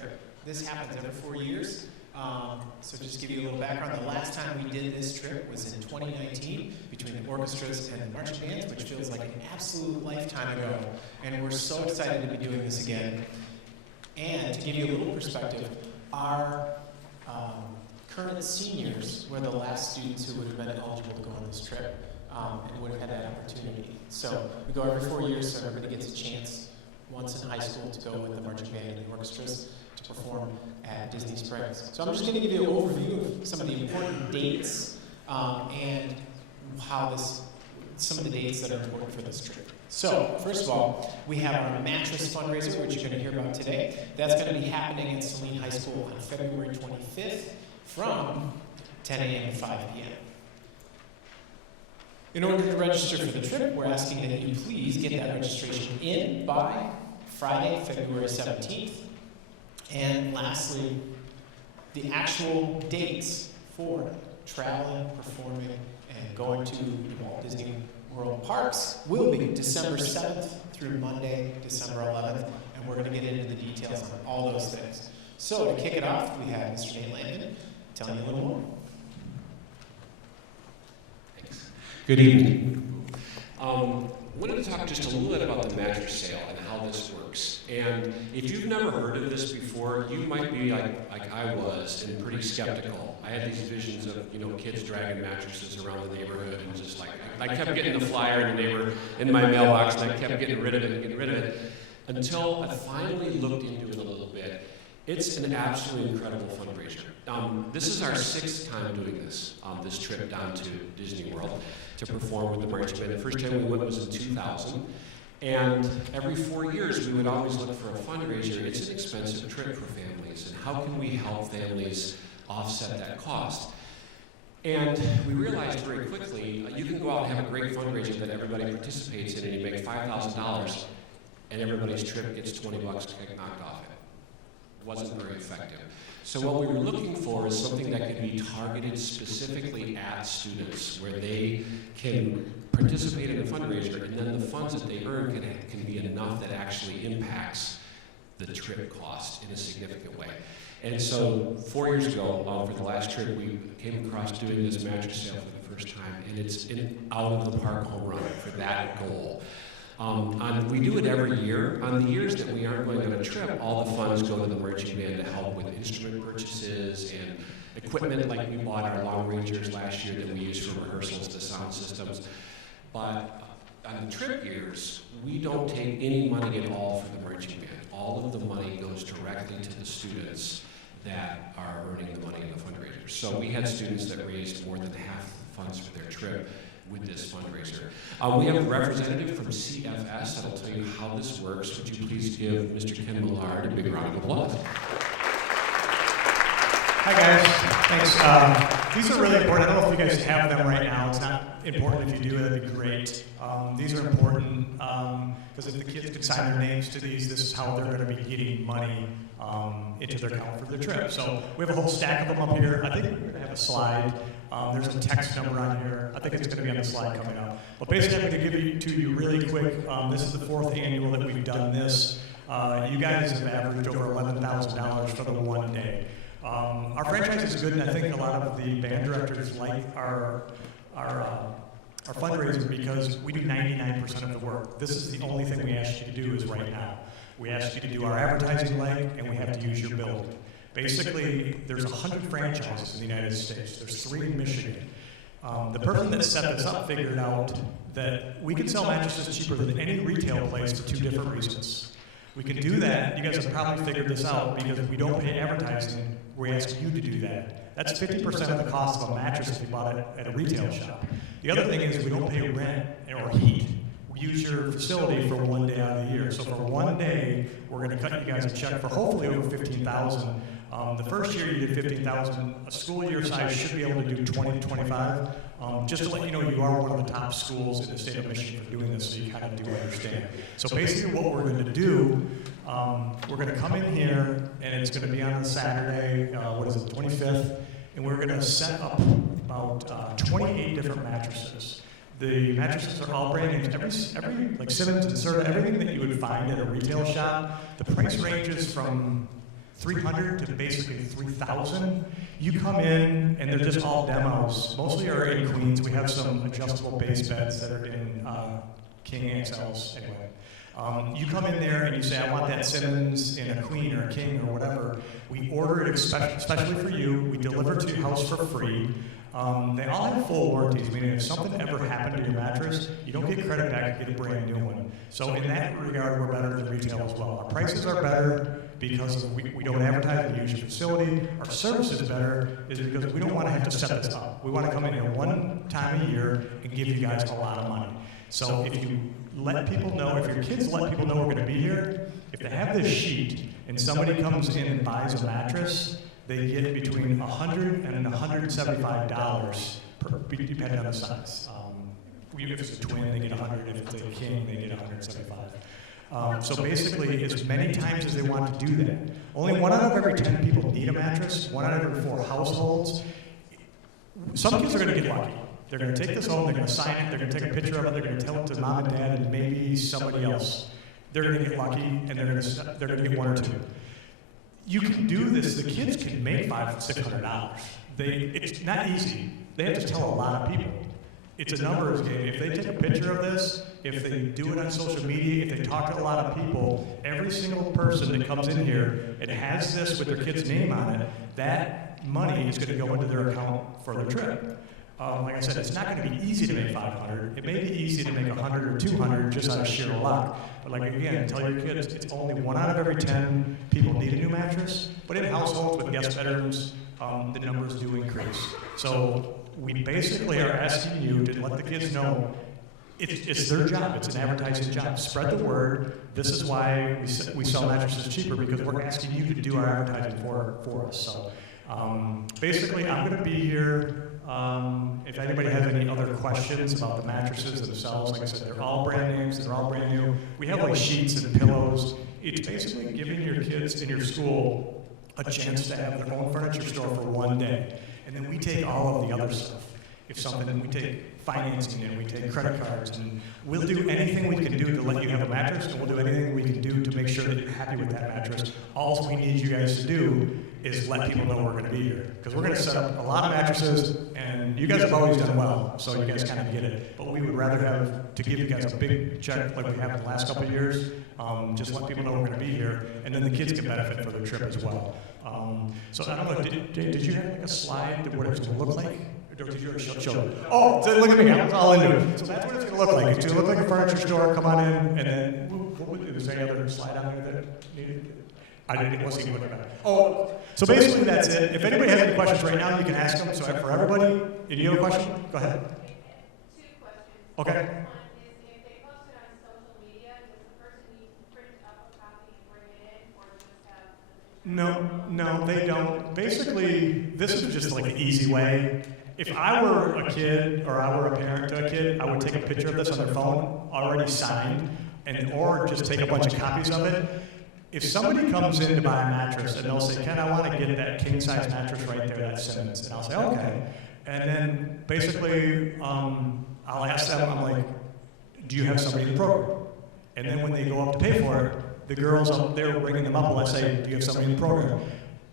trip. This happens every 4 years. So just to give you a little background, the last time we did this trip was in 2019 between the orchestras and the marching bands, which feels like an absolute lifetime ago. And we're so excited to be doing this again. And to give you a little perspective, our current seniors were the last students who would have been eligible to go on this trip and would have had that opportunity. So we go every 4 years, so everybody gets a chance once in high school to go with the marching band and the orchestras to perform at Disney Springs. So I'm just going to give you an overview of some of the important dates and how some of the dates that are important for this trip. So, first of all, we have our mattress fundraiser, which you're going to hear about today. That's going to be happening at Saline High School on February 25th from 10 a.m. to 5 p.m. In order to register for the trip, we're asking that you please get that registration in by Friday, February 17th. And lastly, the actual dates for traveling, performing, and going to the Walt Disney World Parks will be December 7th through Monday, December 11th, and we're going to get into the details on all those things. So to kick it off, we have Mr. Nate Landon telling you a little more. Thanks. Good evening. Wanted to talk just a little bit about the mattress sale and how this works. And if you've never heard of this before, you might be like I was and pretty skeptical. I had these visions of kids dragging mattresses around the neighborhood and just like I kept getting the flyer in my mailbox and I kept getting rid of it until I finally looked into it a little bit. It's an absolutely incredible fundraiser. This is our 6th time doing this trip down to Disney World to perform with the marching band. The first time we went was in 2000. And every 4 years, we would always look for a fundraiser. It's an expensive trip for families, and how can we help families offset that cost? And we realized very quickly, you can go out and have a great fundraiser that everybody participates in, and you make $5,000, and everybody's trip gets $20 knocked off it. It wasn't very effective. So what we were looking for is something that could be targeted specifically at students, where they can participate in a fundraiser, and then the funds that they earn can be enough that actually impacts the trip cost in a significant way. And so 4 years ago, for the last trip, we came across doing this mattress sale for the first time, and it's an out-of-the-park home run for that goal. We do it every year. On the years that we aren't going on a trip, all the funds go to the marching band to help with instrument purchases and equipment, like we bought our Long Rangers last year that we use for rehearsals, the sound systems. But on the trip years, we don't take any money at all for the marching band. All of the money goes directly to the students that are earning the money in the fundraiser. So we had students that raised more than half the funds for their trip with this fundraiser. We have a representative from CFS that'll tell you how this works. Would you please give Mr. Ken Millard a big round of applause? Hi guys, thanks. These are really important. I don't know if you guys have them right now. It's not important. If you do, that'd be great. These are important because if the kids could sign their names to these, this is how they're going to be getting money into their account for their trip. So we have a whole stack of them up here. I think we're going to have a slide. There's a text number on here. I think it's going to be on the slide coming up. But basically, I'm going to give it to you really quick. This is the 4th annual that we've done this. You guys have averaged over $11,000 for the one day. Our franchise is good, and I think a lot of the band directors like our fundraiser because we do 99% of the work. This is the only thing we ask you to do is right now. We ask you to do our advertising leg, and we have to use your building. Basically, there's 100 franchises in the United States. There's 3 in Michigan. The person that set this up figured out that we can sell mattresses cheaper than any retail place for 2 different reasons. We can do that. You guys have probably figured this out because we don't pay advertising. We ask you to do that. That's 50% of the cost of a mattress if you bought it at a retail shop. The other thing is we don't pay rent or heat. We use your facility for 1 day out of the year. So for 1 day, we're going to cut you guys a check for hopefully over $15,000. The first year you did $15,000. A school your size should be able to do 20 to 25. Just to let you know, you are one of the top schools in the state of Michigan for doing this, so you kind of do understand. So basically what we're going to do, we're going to come in here, and it's going to be on Saturday, what is it, 25th, and we're going to set up about 28 different mattresses. The mattresses are all brand names. Every like Simmons and Serta, everything that you would find at a retail shop, the price ranges from 300 to basically 3,000. You come in, and they're just all demos. Mostly are in Queens. We have some adjustable base beds that are in King XLs anyway. You come in there and you say, I want that Simmons in a Queen or a King or whatever. We order it especially for you. We deliver it to your house for free. They all have full warranties, meaning if something ever happened to your mattress, you don't get credit back, you get a brand new one. So in that regard, we're better than retail as well. Our prices are better because we don't advertise, we use your facility. Our service is better is because we don't want to have to set this up. We want to come in here one time a year and give you guys a lot of money. So if you let people know, if your kids let people know we're going to be here, if they have this sheet and somebody comes in and buys a mattress, they get between $100 and $175 depending on the size. If it's a twin, they get 100. If it's a king, they get 175. So basically, as many times as they want to do that. Only 1 out of every 10 people need a mattress. 1 out of every 4 households. Some kids are going to get lucky. They're going to take this home. They're going to sign it. They're going to take a picture of it. They're going to tell it to mom and dad and maybe somebody else. They're going to get lucky, and they're going to get 1 or 2. You can do this. The kids can make $500, $600. It's not easy. They have to tell a lot of people. It's a numbers game. If they take a picture of this, if they do it on social media, if they talk to a lot of people, every single person that comes in here and has this with their kid's name on it, that money is going to go into their account for their trip. Like I said, it's not going to be easy to make 500. It may be easy to make 100 or 200 just out of sheer luck. But like again, tell your kids it's only 1 out of every 10 people need a new mattress. But in households with guest bedrooms, the numbers do increase. So we basically are asking you to let the kids know it's their job. It's an advertising job. Spread the word. This is why we sell mattresses cheaper, because we're asking you to do our advertising for us. So basically, I'm going to be here. If anybody has any other questions about the mattresses themselves, like I said, they're all brand names, they're all brand new. We have like sheets and pillows. It's basically giving your kids in your school a chance to have their own furniture store for 1 day. And then we take all of the other stuff. If something, we take financing and we take credit cards, and we'll do anything we can do to let you have a mattress, and we'll do anything we can do to make sure that you're happy with that mattress. All we need you guys to do is let people know we're going to be here. Because we're going to set up a lot of mattresses, and you guys have always done well, so you guys kind of get it. But we would rather have to give you guys a big check like we have in the last couple of years. Just let people know we're going to be here, and then the kids can benefit for their trip as well. So I don't know, did you have like a slide of what it was going to look like? Or did you show it? Oh, so look at me, I was all into it. So that's what it's going to look like. It's going to look like a furniture store. Come on in, and then, is there any other slide on there that needed? I wasn't even looking at it. Oh, so basically that's it. If anybody has any questions right now, you can ask them. So for everybody, if you have a question, go ahead. 2 questions. Okay. One is if they post it on social media, does the person need to print up a copy and bring it in, or just have No, they don't. Basically, this is just like an easy way. If I were a kid or I were a parent to a kid, I would take a picture of this on their phone, already signed, or just take a bunch of copies of it. If somebody comes in to buy a mattress and they'll say, Ken, I want to get that king-size mattress right there, that Simmons. And I'll say, okay. And then basically, I'll ask them, I'm like, do you have somebody in the program? And then when they go up to pay for it, the girls up there ringing them up will say, do you have somebody in the program?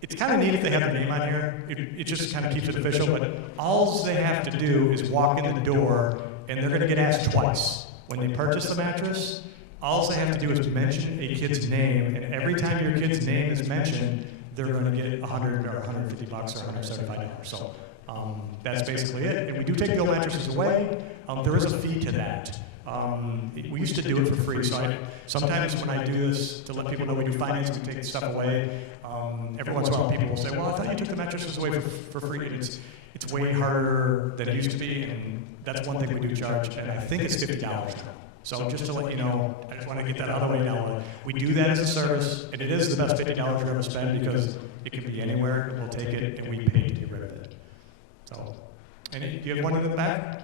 It's kind of neat if they have their name on here. It just kind of keeps it official, but all they have to do is walk in the door, and they're going to get asked twice. When they purchase the mattress, all they have to do is mention a kid's name, and every time your kid's name is mentioned, they're going to get $100 or $150 or $175. So that's basically it. And we do take the old mattresses away. There is a fee to that. We used to do it for free, so sometimes when I do this to let people know we do finance, we take stuff away. Every once in a while, people will say, "Well, I thought you took the mattresses away for free." And it's way harder than it used to be, and that's one thing we do charge. And I think it's $50 now. So just to let you know, I just want to get that out of the way now. We do that as a service, and it is the best $50 you ever spend because it can be anywhere. We'll take it, and we pay to get rid of it. So, do you have one in the back?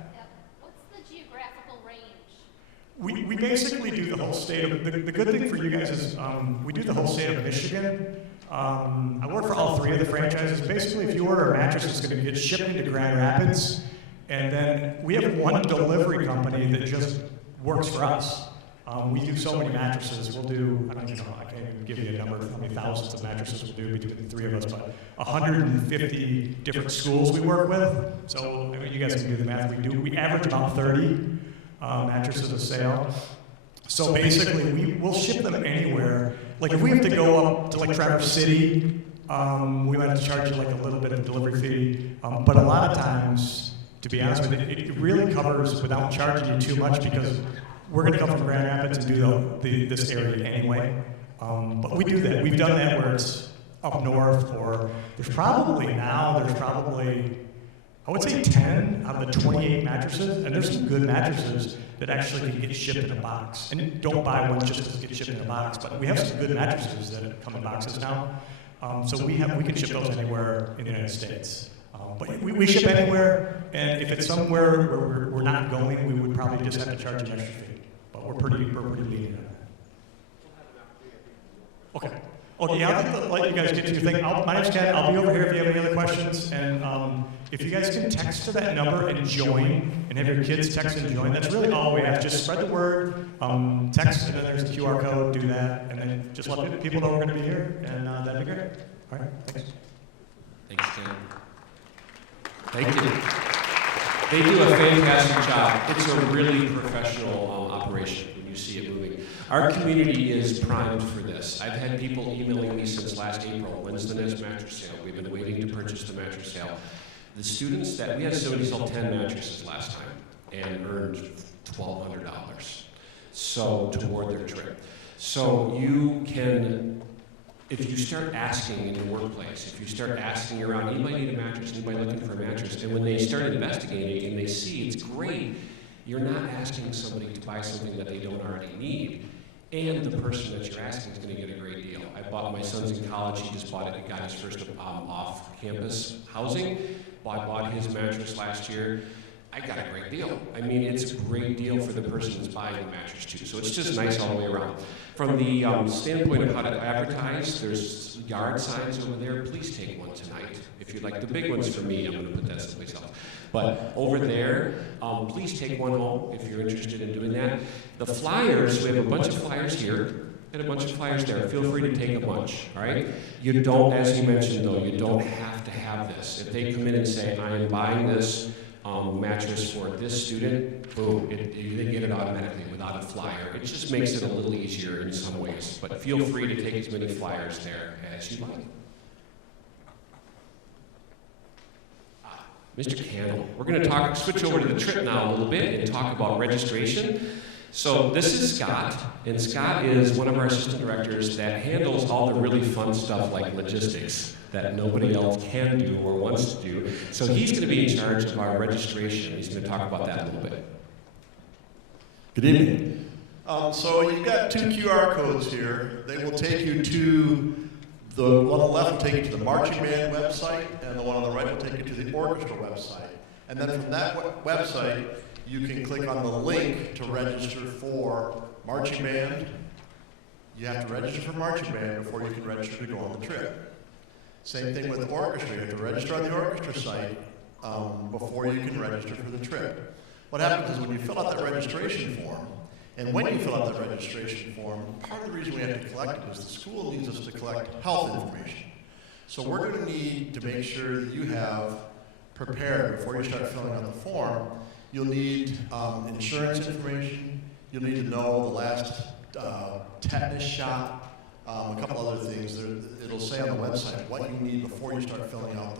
We basically do the whole state of, the good thing for you guys is we do the whole state of Michigan. I work for all 3 of the franchises. Basically, if you order a mattress, it's going to get shipped into Grand Rapids. And then we have one delivery company that just works for us. We do so many mattresses. We'll do, I don't even know, can't even give you a number of how many thousands of mattresses we do between the three of us, but 150 different schools we work with. So I mean, you guys can do the math. We average about 30 mattresses a sale. So basically, we'll ship them anywhere. Like if we have to go up to like Traverse City, we might have to charge you like a little bit of a delivery fee. But a lot of times, to be honest with you, it really covers without charging you too much because we're going to come from Grand Rapids and do this area anyway. But we do that. We've done that where it's up north, or there's probably, I would say 10 out of the 28 mattresses, and there's some good mattresses that actually can get shipped in a box. And don't buy one just to get shipped in a box, but we have some good mattresses that come in boxes now. So we can ship those anywhere in the United States. But we ship anywhere, and if it's somewhere where we're not going, we would probably just have to charge an extra fee. But we're pretty lean on that. Okay. Okay, yeah, I'll let you guys get to your thing. My name's Ken. I'll be over here if you have any other questions. And if you guys can text to that number and join, and have your kids text and join, that's really all we have. Just spread the word, text, and then there's a QR code, do that, and then just let people know we're going to be here, and that'd be great. All right, thanks. Thanks, Ken. Thank you. They do a fantastic job. It's a really professional operation when you see it moving. Our community is primed for this. I've had people emailing me since last April. When's the next mattress sale? We've been waiting to purchase the mattress sale. The students that we had somebody sell 10 mattresses last time and earned $1,200 so toward their trip. So you can, if you start asking in your workplace, if you start asking around, anybody need a mattress, anybody looking for a mattress, and when they start investigating and they see it's great, you're not asking somebody to buy something that they don't already need. And the person that you're asking is going to get a great deal. I bought my son's in college. He just bought it. Got his first off-campus housing. I bought his mattress last year. I got a great deal. I mean, it's a great deal for the person who's buying the mattress too. So it's just nice all the way around. From the standpoint of how to advertise, there's yard signs over there. Please take one tonight. If you'd like the big ones for me, I'm going to put that someplace else. But over there, please take one home if you're interested in doing that. The flyers, we have a bunch of flyers here and a bunch of flyers there. Feel free to take a bunch, all right? You don't, as you mentioned though, you don't have to have this. If they come in and say, I am buying this mattress for this student, boom, they get it automatically without a flyer. It just makes it a little easier in some ways. But feel free to take as many flyers there as you like. Mr. Cannell, we're going to switch over to the trip now a little bit and talk about registration. So this is Scott, and Scott is one of our assistant directors that handles all the really fun stuff like logistics that nobody else can do or wants to do. So he's going to be in charge of our registration. He's going to talk about that a little bit. Good evening. So you've got two QR codes here. They will take you to the one on the left will take you to the marching band website, and the one on the right will take you to the orchestra website. And then from that website, you can click on the link to register for marching band. You have to register for marching band before you can register to go on the trip. Same thing with the orchestra. You have to register on the orchestra site before you can register for the trip. What happens is when you fill out that registration form, and when you fill out that registration form, part of the reason we have to collect it is the school needs us to collect health information. So we're going to need to make sure that you have prepared before you start filling out the form. You'll need insurance information. You'll need to know the last tetanus shot, a couple other things. It'll say on the website what you need before you start filling out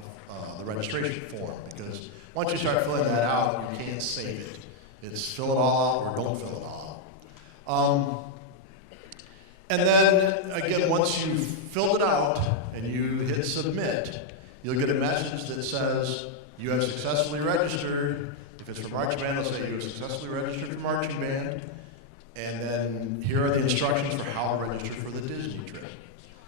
the registration form, because once you start filling that out, you can't save it. It's fill it all out or don't fill it all out. And then, again, once you've filled it out and you hit submit, you'll get a message that says you have successfully registered. If it's for marching band, it'll say you have successfully registered for marching band. And then here are the instructions for how to register for the Disney trip.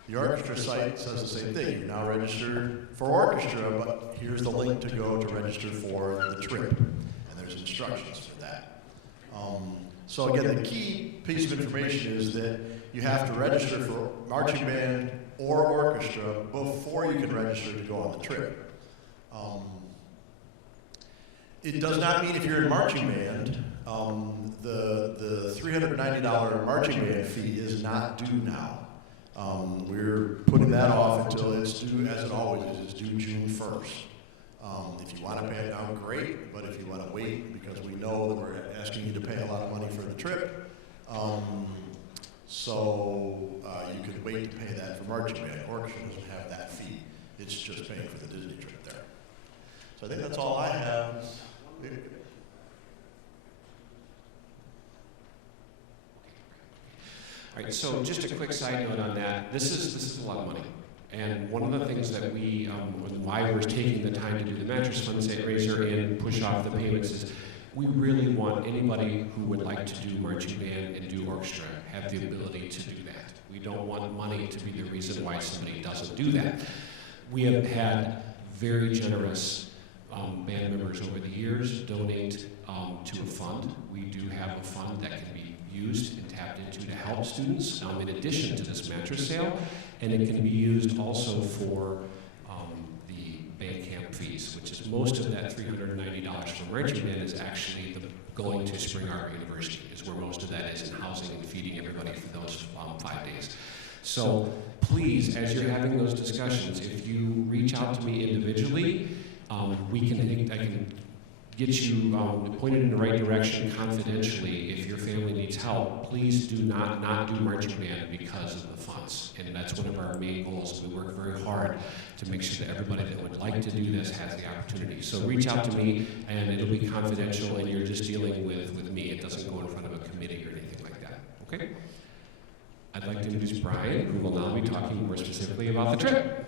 The orchestra site says the same thing. You're now registered for orchestra, but here's the link to go to register for the trip. And there's instructions for that. So again, the key piece of information is that you have to register for marching band or orchestra before you can register to go on the trip. It does not mean if you're in marching band, the $390 marching band fee is not due now. We're putting that off until it's due, as it always is, it's due June 1st. If you want to pay it now, great, but if you want to wait, because we know that we're asking you to pay a lot of money for the trip, you could wait to pay that for marching band. Orchestra doesn't have that fee. It's just paying for the Disney trip there. So I think that's all I have. All right, so just a quick side note on that. This is a lot of money. And one of the things that we, why we're taking the time to do the mattress fundraiser and push off the payments is we really want anybody who would like to do marching band and do orchestra have the ability to do that. We don't want money to be the reason why somebody doesn't do that. We have had very generous band members over the years donate to a fund. We do have a fund that can be used and tapped into to help students in addition to this mattress sale, and it can be used also for the band camp fees, which is most of that $390 for marching band is actually going to Spring Art University, is where most of that is, in housing and feeding everybody for those 5 days. So please, as you're having those discussions, if you reach out to me individually, I can get you pointed in the right direction confidentially. If your family needs help, please do not do marching band because of the funds. And that's one of our main goals. We work very hard to make sure that everybody that would like to do this has the opportunity. So reach out to me, and it'll be confidential, and you're just dealing with me. It doesn't go in front of a committee or anything like that. Okay? I'd like to introduce Brian, who will now be talking more specifically about the trip.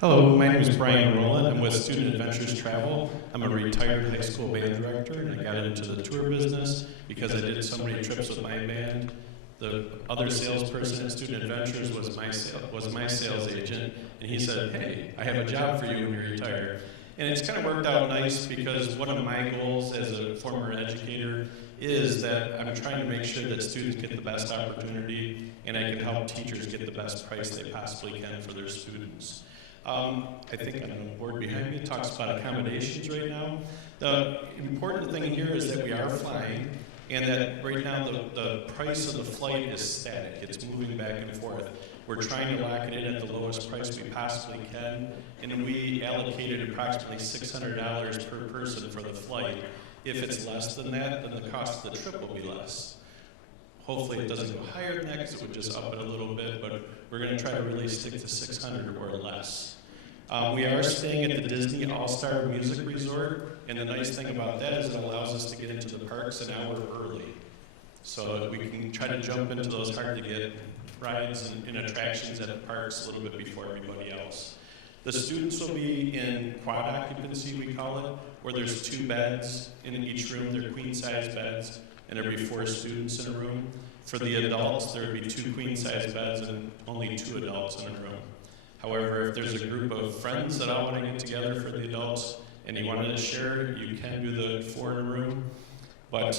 Hello, my name is Brian Rowland. I'm with Student Adventures Travel. I'm a retired high school band director, and I got into the tour business because I did so many trips with my band. The other salesperson at Student Adventures was my sales agent, and he said, "Hey, I have a job for you when you retire." And it's kind of worked out nice because one of my goals as a former educator is that I'm trying to make sure that students get the best opportunity, and I can help teachers get the best price they possibly can for their students. I think on the board behind me it talks about accommodations right now. The important thing here is that we are flying, and that right now the price of the flight is static. It's moving back and forth. We're trying to lock it in at the lowest price we possibly can, and we allocated approximately $600 per person for the flight. If it's less than that, then the cost of the trip will be less. Hopefully it doesn't go higher than that because it would just up it a little bit, but we're going to try to really stick to 600 or less. We are staying at the Disney All-Star Music Resort, and the nice thing about that is it allows us to get into the parks an hour early. So we can try to jump into those hard-to-get rides and attractions at the parks a little bit before everybody else. The students will be in quad occupancy, we call it, where there's 2 beds in each room. They're queen-size beds, and there'll be 4 students in a room. For the adults, there would be 2 queen-size beds and only 2 adults in a room. However, if there's a group of friends that all want to get together for the adults and you wanted to share, you can do the 4 in a room. But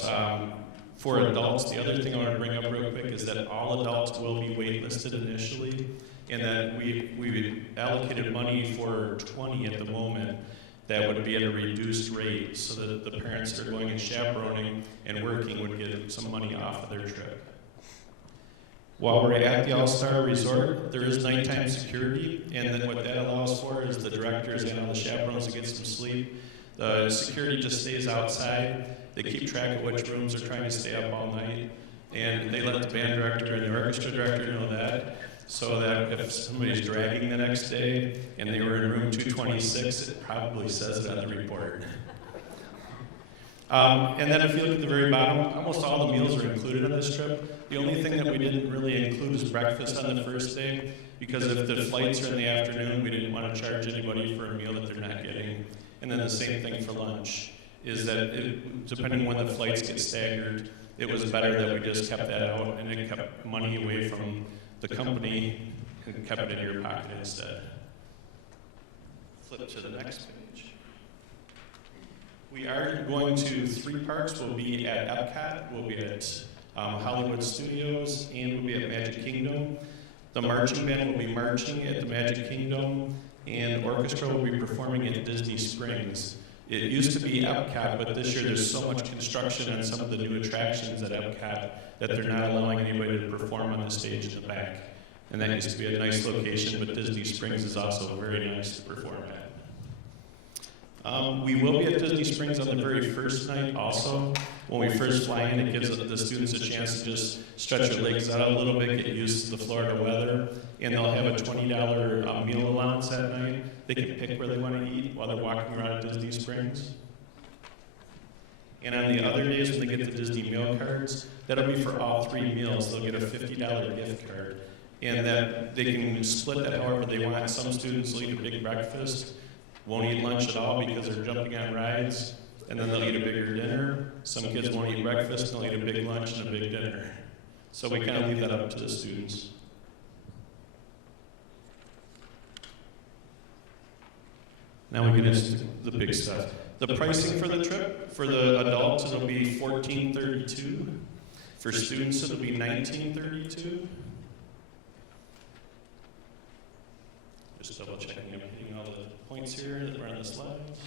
for adults, the other thing I want to bring up real quick is that all adults will be waitlisted initially, and that we allocated money for 20 at the moment that would be at a reduced rate so that the parents that are going and chaperoning and working would get some money off of their trip. While we're at the All-Star Resort, there is nighttime security, and then what that allows for is the directors and all the chaperones to get some sleep. The security just stays outside. They keep track of which rooms are trying to stay up all night, and they let the band director and the orchestra director know that, so that if somebody's dragging the next day and they were in room 226, it probably says it on the report. And then if you look at the very bottom, almost all the meals are included on this trip. The only thing that we didn't really include is breakfast on the first day, because if the flights are in the afternoon, we didn't want to charge anybody for a meal that they're not getting. And then the same thing for lunch, is that depending on when the flights get staggered, it was better that we just kept that out, and it kept money away from the company and kept it in your pocket instead. Flip to the next page. We are going to 3 parks. We'll be at Epcot, we'll be at Hollywood Studios, and we'll be at Magic Kingdom. The marching band will be marching at the Magic Kingdom, and orchestra will be performing at Disney Springs. It used to be Epcot, but this year there's so much construction on some of the new attractions at Epcot that they're not allowing anybody to perform on the stage in the back. And that used to be a nice location, but Disney Springs is also very nice to perform at. We will be at Disney Springs on the very first night also. When we first fly in, it gives the students a chance to just stretch their legs out a little bit, get used to the Florida weather, and they'll have a $20 meal allowance that night. They can pick where they want to eat while they're walking around Disney Springs. And on the other days when they get the Disney meal cards, that'll be for all 3 meals. They'll get a $50 gift card. And that they can split that however they want. Some students will eat a big breakfast, won't eat lunch at all because they're jumping on rides, and then they'll eat a bigger dinner. Some kids won't eat breakfast, and they'll eat a big lunch and a big dinner. So we kind of leave that up to the students. Now we get into the big stuff. The pricing for the trip, for the adults, it'll be $14.32. For students, it'll be $19.32. Just double checking I'm hitting all the points here that were on the slides.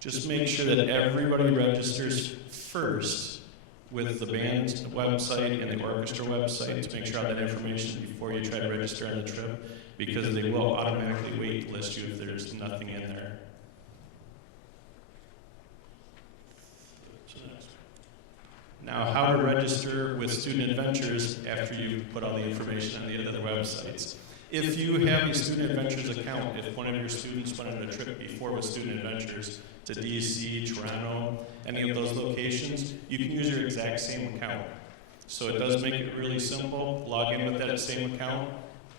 Just make sure that everybody registers first with the band website and the orchestra website to make sure all that information before you try to register on the trip, because they will automatically wait list you if there's nothing in there. Now, how to register with Student Adventures after you put all the information on the other websites. If you have a Student Adventures account, if one of your students went on a trip before with Student Adventures to DC, Toronto, any of those locations, you can use your exact same account. So it does make it really simple. Log in with that same account.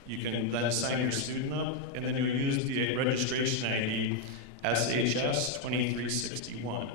You can then sign your student up, and then you'll use the registration ID SHS2361.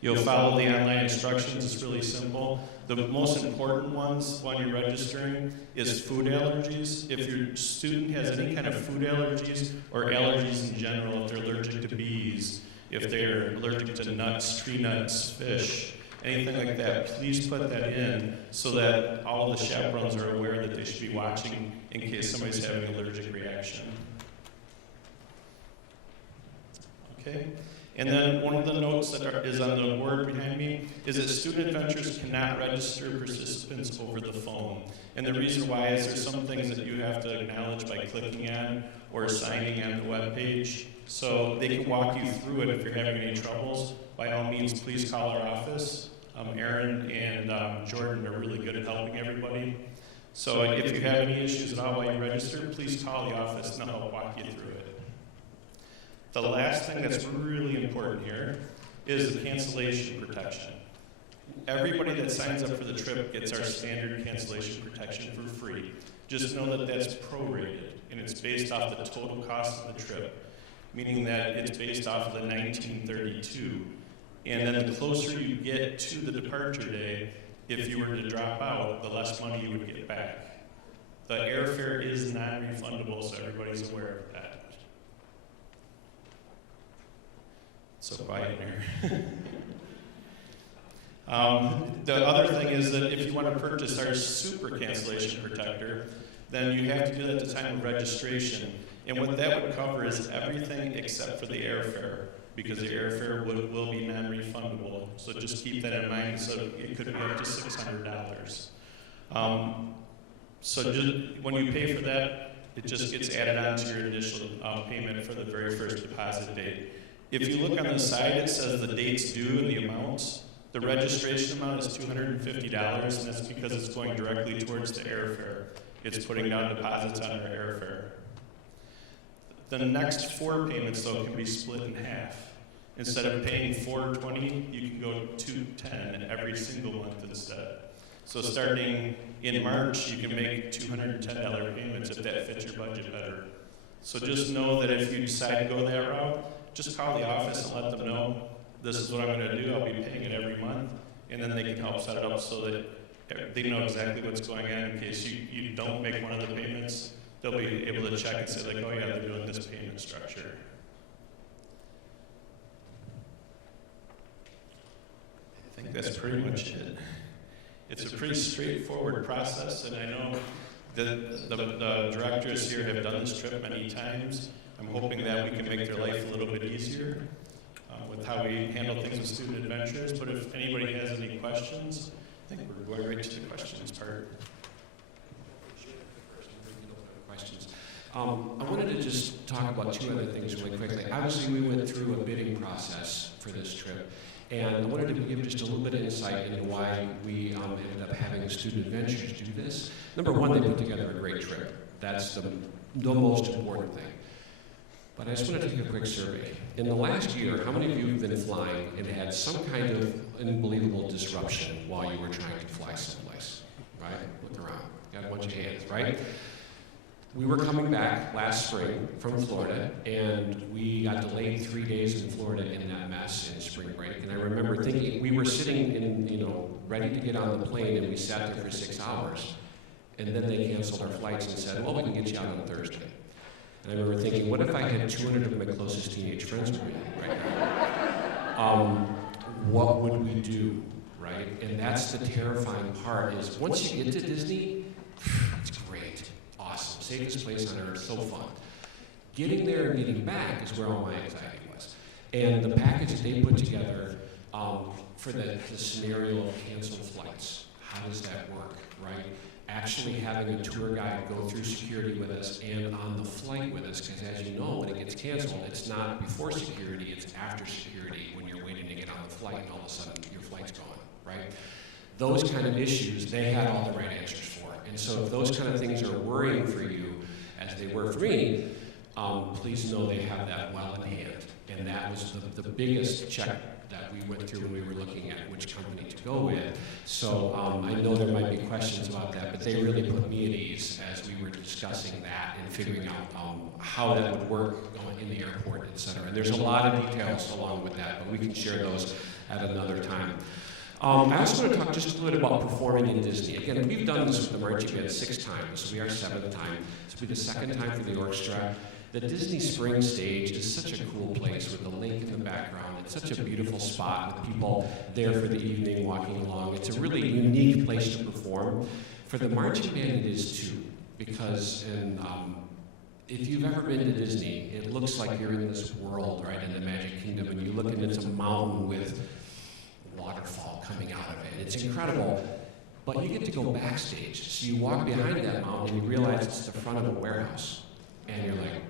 You'll follow the online instructions. It's really simple. The most important ones while you're registering is food allergies. If your student has any kind of food allergies or allergies in general, if they're allergic to bees, if they're allergic to nuts, tree nuts, fish, anything like that, please put that in so that all the chaperones are aware that they should be watching in case somebody's having an allergic reaction. Okay? And then one of the notes that is on the board behind me is that Student Adventures cannot register participants over the phone. And the reason why is there's some things that you have to acknowledge by clicking on or signing on the web page. So they can walk you through it if you're having any troubles. By all means, please call our office. Aaron and Jordan are really good at helping everybody. So if you have any issues at all while you register, please call the office and they'll help walk you through it. The last thing that's really important here is the cancellation protection. Everybody that signs up for the trip gets our standard cancellation protection for free. Just know that that's prorated, and it's based off the total cost of the trip, meaning that it's based off of the $19.32. And then the closer you get to the departure day, if you were to drop out, the less money you would get back. The airfare is non-refundable, so everybody's aware of that. So quiet here. The other thing is that if you want to purchase our super cancellation protector, then you have to do that at the time of registration. And what that would cover is everything except for the airfare, because the airfare will be non-refundable. So just keep that in mind. So it could be up to $600. So just, when you pay for that, it just gets added on to your initial payment for the very first deposit date. If you look on the side, it says the dates due and the amounts. The registration amount is $250, and that's because it's going directly towards the airfare. It's putting down deposits on our airfare. The next 4 payments, though, can be split in half. Instead of paying $420, you can go $210 every single month instead. So starting in March, you can make $210 payments if that fits your budget better. So just know that if you decide to go that route, just call the office and let them know, this is what I'm going to do, I'll be paying it every month, and then they can help set it up so that they know exactly what's going on in case you don't make one of the payments. They'll be able to check and say, like, oh yeah, they're doing this payment structure. I think that's pretty much it. It's a pretty straightforward process, and I know that the directors here have done this trip many times. I'm hoping that we can make their life a little bit easier with how we handle things with student adventures. But if anybody has any questions, I think we're going right to the questions part. Questions. I wanted to just talk about two other things really quickly. Obviously, we went through a bidding process for this trip, and I wanted to give just a little bit of insight into why we ended up having Student Adventures do this. Number one, they put together a great trip. That's the most important thing. But I just want to take a quick survey. In the last year, how many of you have been flying and had some kind of unbelievable disruption while you were trying to fly someplace? Right? Look around. Got a bunch of hands, right? We were coming back last spring from Florida, and we got delayed 3 days in Florida in that mess in spring break. And I remember thinking, we were sitting in, ready to get on the plane, and we sat there for 6 hours. And then they canceled our flights and said, well, we can get you out on Thursday. And I remember thinking, what if I had 200 of my closest teenage friends with me right now? What would we do, right? And that's the terrifying part is once you get to Disney, it's great, awesome, safest place on earth, so fun. Getting there and getting back is where all my anxiety was. And the package that they put together for the scenario of canceled flights, how does that work, right? Actually having a tour guide go through security with us and on the flight with us, because as you know, when it gets canceled, it's not before security, it's after security when you're waiting to get on the flight and all of a sudden your flight's gone, right? Those kind of issues, they had all the right answers for. And so if those kind of things are worrying for you, as they were for me, please know they have that well in hand. And that was the biggest check that we went through when we were looking at which company to go with. So I know there might be questions about that, but they really put me at ease as we were discussing that and figuring out how that would work in the airport, et cetera. And there's a lot of details along with that, but we can share those at another time. I also want to talk just a little bit about performing in Disney. Again, we've done this with the marching band 6 times. This will be our 7th time. This will be the 2nd time for the orchestra. The Disney Spring Stage is such a cool place with the lake in the background. It's such a beautiful spot with people there for the evening walking along. It's a really unique place to perform. For the marching band, it is too, because if you've ever been to Disney, it looks like you're in this world, right, in the Magic Kingdom, and you look and it's a mountain with waterfall coming out of it. It's incredible, but you get to go backstage. So you walk behind that mountain and you realize it's the front of a warehouse. And you're like,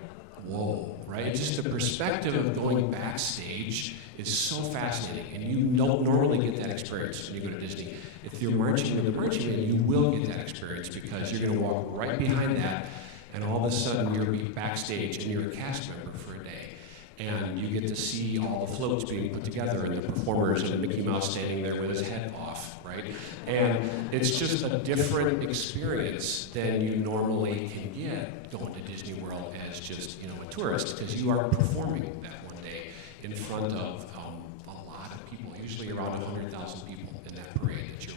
whoa, right? It's just the perspective of going backstage is so fascinating, and you don't normally get that experience when you go to Disney. If you're marching with the marching band, you will get that experience because you're going to walk right behind that, and all of a sudden you're backstage and you're a cast member for a day. And you get to see all the floats being put together and the performers and Mickey Mouse standing there with his head off, right? And it's just a different experience than you normally can get going to Disney World as just, a tourist, because you are performing that one day in front of a lot of people, usually around 100,000 people in that parade that you're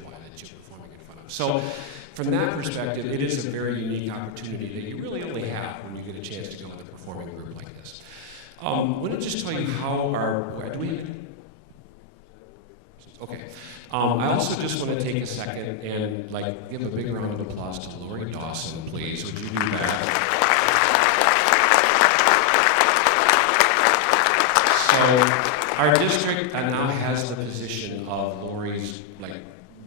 performing in front of. So from that perspective, it is a very unique opportunity that you really only have when you get a chance to go with a performing group like this. I want to just tell you how do we have okay. I also just want to take a second and give a big round of applause to Lori Dawson, please. Would you do that? So our district now has the position of Lori's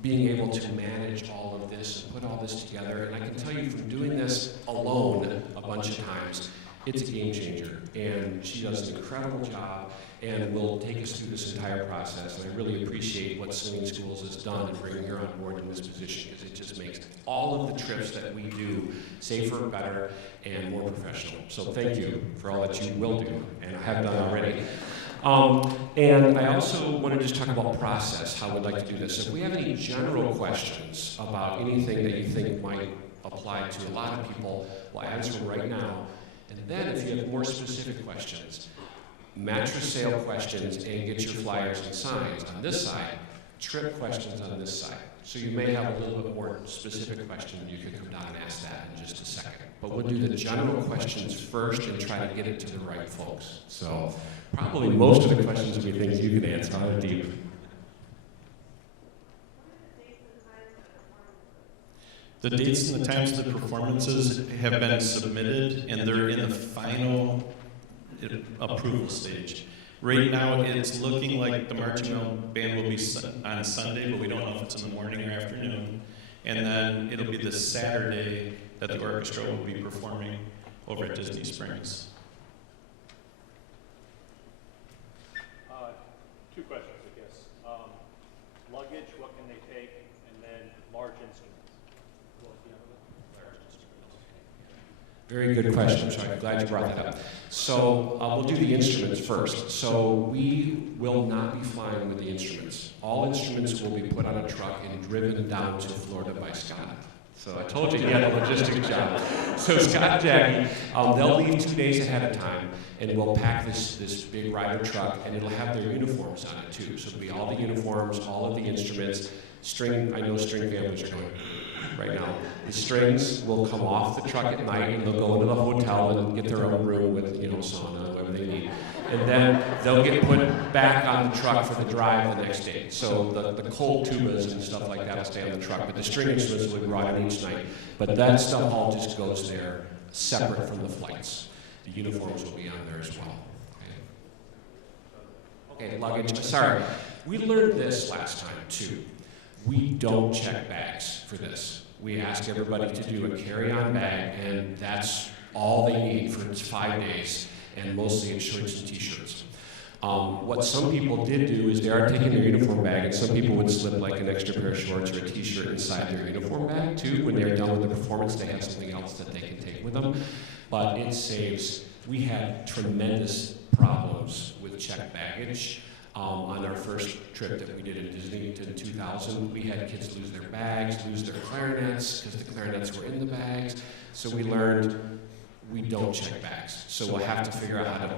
being able to manage all of this and put all this together. And I can tell you from doing this alone a bunch of times, it's a game changer, and she does an incredible job and will take us through this entire process. And I really appreciate what Swimming Schools has done in bringing her on board in this position, because it just makes all of the trips that we do safer, better, and more professional. So thank you for all that you will do and have done already. And I also want to just talk about process, how we'd like to do this. If we have any general questions about anything that you think might apply to a lot of people, we'll answer them right now. And then if you have more specific questions, mattress sale questions, and get your flyers and signs on this side, trip questions on this side. So you may have a little bit more specific question. You can come down and ask that in just a second. But we'll do the general questions first and try to get it to the right folks. So probably most of the questions will be things you can answer on deep. The dates and the times of the performances have been submitted, and they're in the final approval stage. Right now, it's looking like the marching band will be on Sunday, but we don't know if it's in the morning or afternoon. And then it'll be the Saturday that the orchestra will be performing over at Disney Springs. Two questions, I guess. Luggage, what can they take? And then large instruments. Very good question, so I'm glad you brought that up. So we'll do the instruments first. So we will not be flying with the instruments. All instruments will be put on a truck and driven down to Florida by Scott. So I told you he had a logistics job. So Scott and Jackie, they'll leave 2 days ahead of time, and we'll pack this big rider truck, and it'll have their uniforms on it too. So it'll be all the uniforms, all of the instruments. String, I know string families are going right now. The strings will come off the truck at night, and they'll go into the hotel and get their own room with, sauna, whatever they need. And then they'll get put back on the truck for the drive the next day. So the cold tubas and stuff like that will stay on the truck, but the string instruments will be brought in each night. But that stuff all just goes there separate from the flights. The uniforms will be on there as well. Okay, luggage. Sorry, we learned this last time too. We don't check bags for this. We ask everybody to do a carry-on bag, and that's all they need for 5 days, and mostly it's shirts and t-shirts. What some people did do is they are taking their uniform bag, and some people would slip like an extra pair of shorts or a t-shirt inside their uniform bag too. When they're done with the performance, they have something else that they can take with them. But it saves, we had tremendous problems with checked baggage. On our first trip that we did in Disney in 2000, we had kids lose their bags, lose their clarinets, because the clarinets were in the bags. So we learned we don't check bags. So we'll have to figure out how to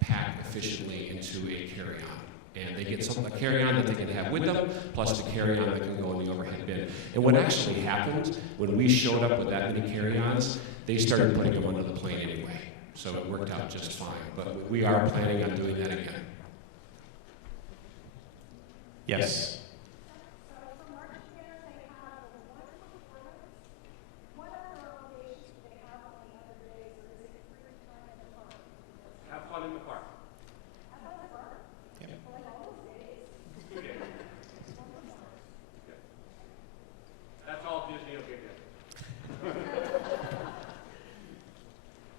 pack efficiently into a carry-on. And they get a carry-on that they can have with them, plus the carry-on that can go in the overhead bin. And what actually happened, when we showed up with that many carry-ons, they started putting them under the plane anyway. So it worked out just fine. But we are planning on doing that again. Yes. So for marching band, they have a wonderful performance. What other obligations do they have on the other days, or is it free time in the park? Have fun in the park. Have fun in the park? Yeah. For like all those days? 2 days. That's all Disney will give you.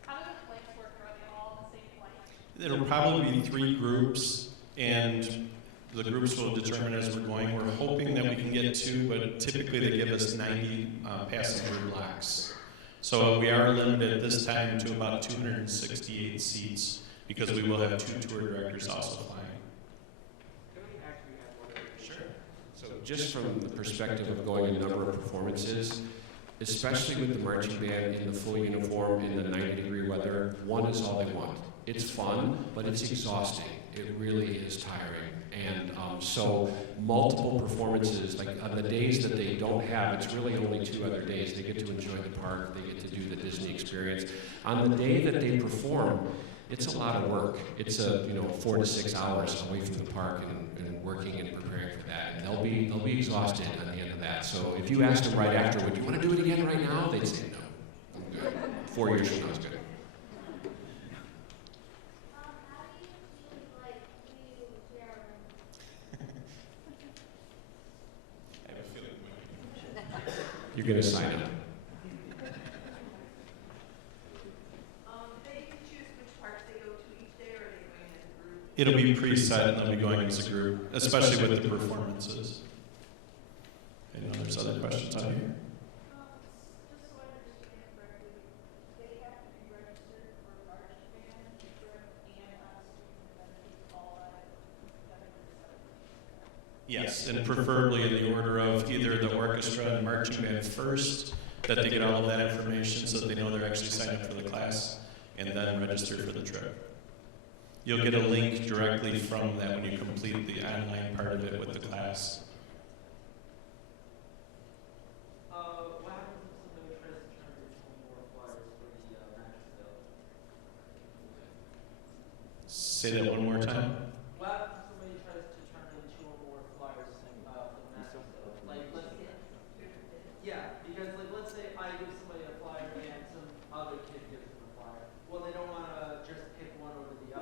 How do the flights work? Are they all the same flight? It'll probably be 3 groups, and the groups will determine as we're going. We're hoping that we can get 2, but typically they give us 90 passenger blocks. So we are limited at this time to about 268 seats because we will have 2 tour directors also flying. Sure. So just from the perspective of going a number of performances, especially with the marching band in the full uniform in the 90-degree weather, one is all they want. It's fun, but it's exhausting. It really is tiring. And so multiple performances, like on the days that they don't have, it's really only 2 other days. They get to enjoy the park, they get to do the Disney experience. On the day that they perform, it's a lot of work. It's 4 to 6 hours away from the park and working and preparing for that. And they'll be exhausted at the end of that. So if you asked them right after, would you want to do it again right now? They'd say no. I'm good. 4 years from now is good. You're going to sign up. They can choose which parks they go to each day, or are they going as a group? It'll be preset and they'll be going as a group, especially with the performances. I know there's other questions out here. Just so I understand correctly, they have to be registered for a marching band trip and on student benefits all at 7%. Yes, and preferably in the order of either the orchestra and marching band first, that they get all of that information so that they know they're actually signed up for the class, and then register for the trip. You'll get a link directly from that when you complete the online part of it with the class. What happens if somebody tries to turn in 20 more flyers for the mattress sale? Say that one more time. What happens if somebody tries to turn in 2 or more flyers for the mattress sale? Like, because let's say I give somebody a flyer and some other kid gives them a flyer. Well, they don't want to just pick one over the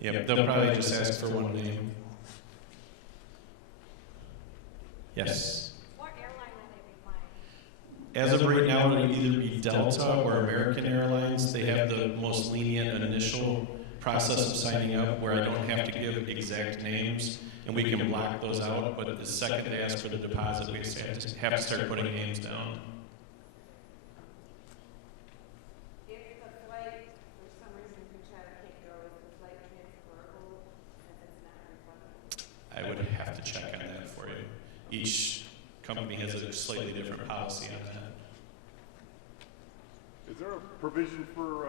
Yep, they'll probably just ask for one name. Yes. What airline will they be flying? As of right now, it'll either be Delta or American Airlines. They have the most lenient initial process of signing up where I don't have to give exact names, and we can block those out, but the second they ask for the deposit, we have to start putting names down. If the flight, for some reason, Kunchata can't go, is the flight transferable if it's not refundable? I would have to check on that for you. Each company has a slightly different policy on that. Is there a provision for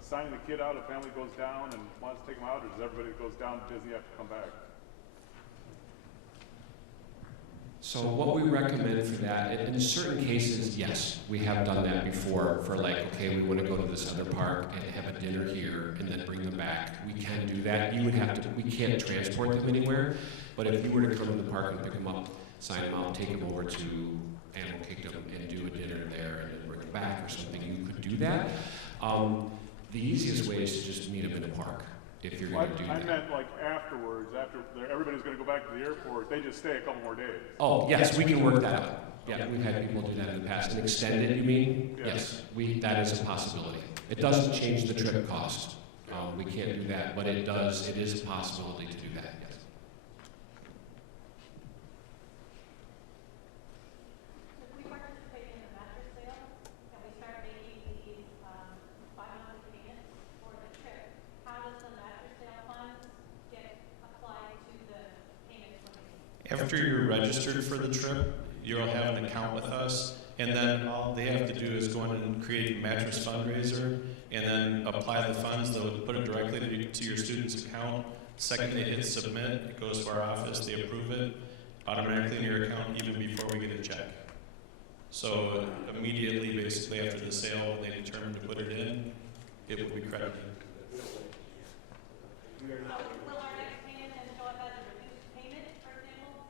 signing the kid out if family goes down and wants to take them out, or does everybody that goes down to Disney have to come back? So what we recommend for that, in certain cases, yes, we have done that before for like, okay, we want to go to this other park and have a dinner here and then bring them back. We can do that. You would have to, we can't transport them anywhere, but if you were to come to the park and pick them up, sign them out, take them over to Animal Kingdom and do a dinner there and then bring them back or something, you could do that. The easiest way is to just meet them in the park if you're going to do I that. meant like afterwards, after everybody's going to go back to the airport, they just stay a couple more days. Oh, yes, we can work that out. Yeah, we've had people do that in the past. And extend it, you mean? Yeah. Yes, that is a possibility. It doesn't change the trip cost. We can't do that, but it is a possibility to do that, yes. If we participate in the mattress sale, can we start making these bi-monthly payments for the trip? How does the mattress sale funds get applied to the payments we're making? After you're registered for the trip, you'll have an account with us, and then all they have to do is go in and create a mattress fundraiser, and then apply the funds. They'll put it directly to your student's account. Second they hit submit, it goes to our office, they approve it, automatically in your account even before we get a check. So immediately, basically after the sale, when they determine to put it in, it will be credited. Will our next payment then show up as a reduced payment, for example?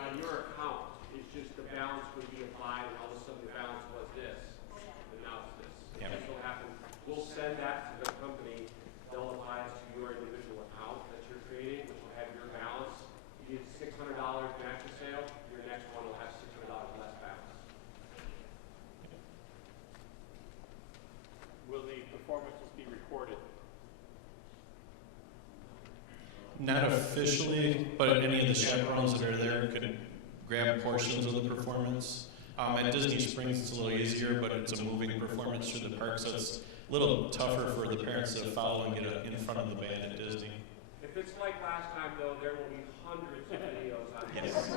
On your account, it's just the balance would be applied, and all of a sudden the balance was this, and now it's this. It Yeah. just so happens, we'll send that to the company, they'll apply it to your individual account that you're creating, which will have your balance. You get $600 mattress sale, your next one will have $600 less balance. Will the performances be recorded? Not officially, but any of the chaperones that are there could grab portions of the performance. At Disney Springs, it's a little easier, but it's a moving performance through the park, so it's a little tougher for the parents to follow and get in front of the band at Disney. If it's like last time though, there will be hundreds of videos on Yes. For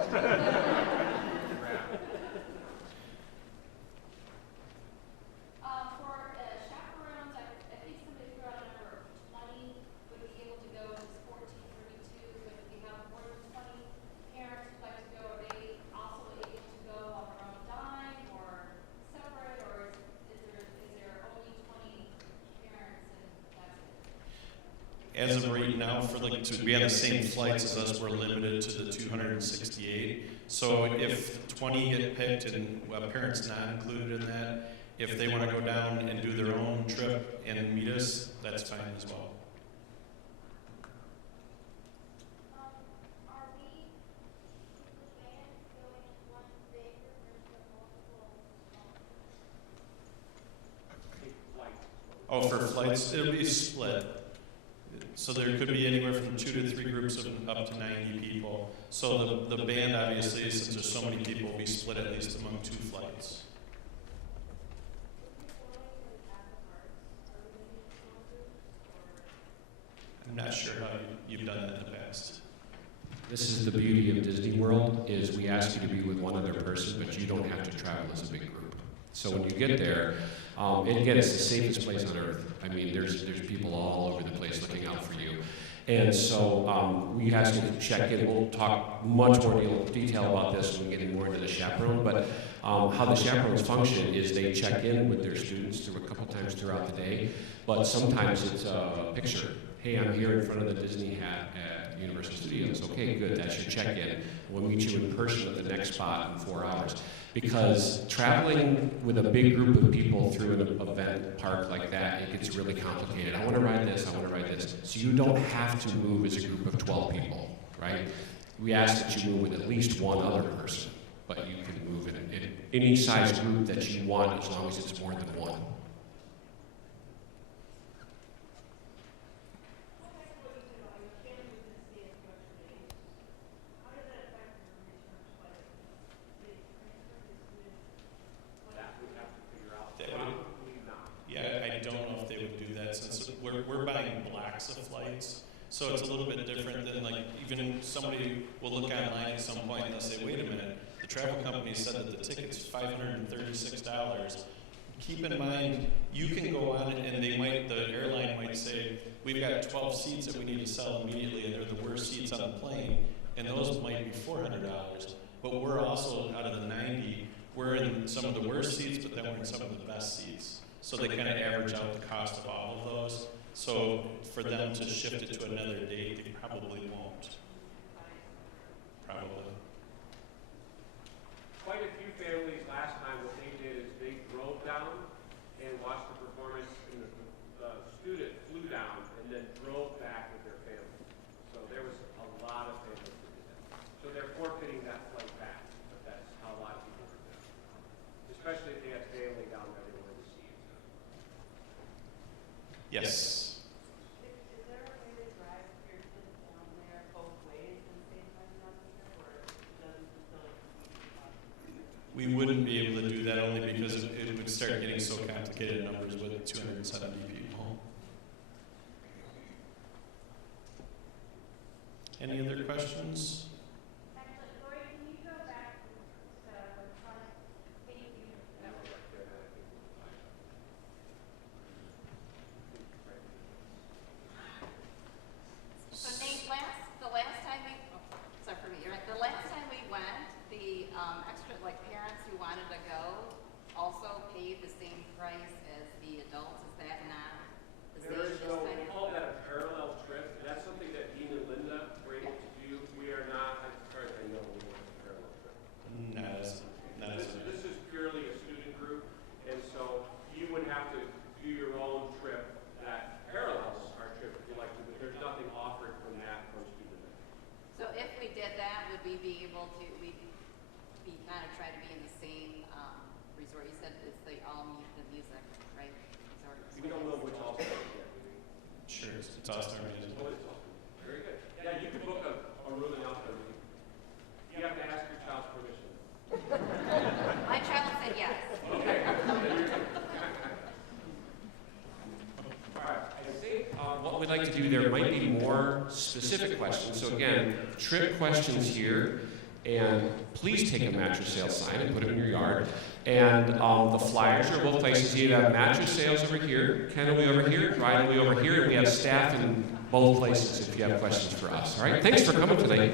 chaperones, I think somebody threw out a number of 20 would be able to go to 1432, but if you have more than 20 parents who'd like to go, are they also able to go on their own dime or separate, or is there only 20 parents and that's it? As of right now, for like to be on the same flights as us, we're limited to the 268. So if 20 get picked and a parent's not included in that, if they want to go down and do their own trip and meet us, that's fine as well. Are we, the band going in one big group or multiple? Oh, for flights, it'll be split. So there could be anywhere from 2 to 3 groups of up to 90 people. So the band, obviously, since there's so many people, will be split at least among 2 flights. I'm not sure how you've done that in the past. This is the beauty of Disney World, is we ask you to be with one other person, but you don't have to travel as a big group. So when you get there, and again, it's the safest place on earth. I mean, there's people all over the place looking out for you. And so we ask you to check in. We'll talk much more detail about this when we get more into the chaperone. But how the chaperones function is they check in with their students through a couple times throughout the day. But sometimes it's a picture. Hey, I'm here in front of the Disney hat at Universal Studios. Okay, good. That's your check-in. We'll meet you in person at the next spot in 4 hours. Because traveling with a big group of people through an event park like that, it gets really complicated. I want to ride this, I want to ride this. So you don't have to move as a group of 12 people, right? We ask that you move with at least one other person, but you can move in any size group that you want as long as it's more than one. Yeah, I don't know if they would do that since we're buying blocks of flights. So it's a little bit different than like even somebody will look online at some point and they'll say, wait a minute, the travel company said that the ticket's $536. Keep in mind, you can go on and the airline might say, we've got 12 seats that we need to sell immediately and they're the worst seats on the plane. And those might be $400. But we're also, out of the 90, we're in some of the worst seats, but then we're in some of the best seats. So they kind of average out the cost of all of those. So for them to shift it to another date, they probably won't. Probably. Quite a few families last time, what they did is they drove down and watched the performance, and the student flew down and then drove back with their family. So there was a lot of families that did that. So they're forfeiting that flight back, but that's how a lot of people do that. Especially if they have family down there they wanted to see it. Yes. Is there a way to drive your kids down there both ways and save money on the trip, or doesn't the facility? We wouldn't be able to do that only because it would start getting so complicated numbers with 270 people. Any other questions? Actually, Lori, can you go back to electronic safety? So Nate, the last time we, sorry for me, you're right. The last time we went, the extra, like parents who wanted to go also paid the same price as the adults. Is that not the same? There is no, we call that a parallel trip, and that's something that Dean and Linda were able to do. We are not, as far as I know, we want a parallel trip. This is purely a student group, and so you would have to do your own trip that parallels our trip if you like to, but there's nothing offered from that from student event. So if we did that, would we be able to, we'd be kind of try to be in the same resort? You said it's they all meet the music, right? Resort. We don't know which all stars yet, do we? Sure, it's All-Star Music. Oh, it's all. Very good. Yeah, you can book a room in Alpha. You have to ask your child's permission. My child said yes. Okay. All right. I think What we'd like to do, there might be more specific questions. So again, trip questions here, and please take a mattress sales sign and put it in your yard. And the flyers are both places. You have mattress sales over here, kennel over here, bridal over here, and we have staff in both places if you have questions for us. All right, thanks for coming tonight.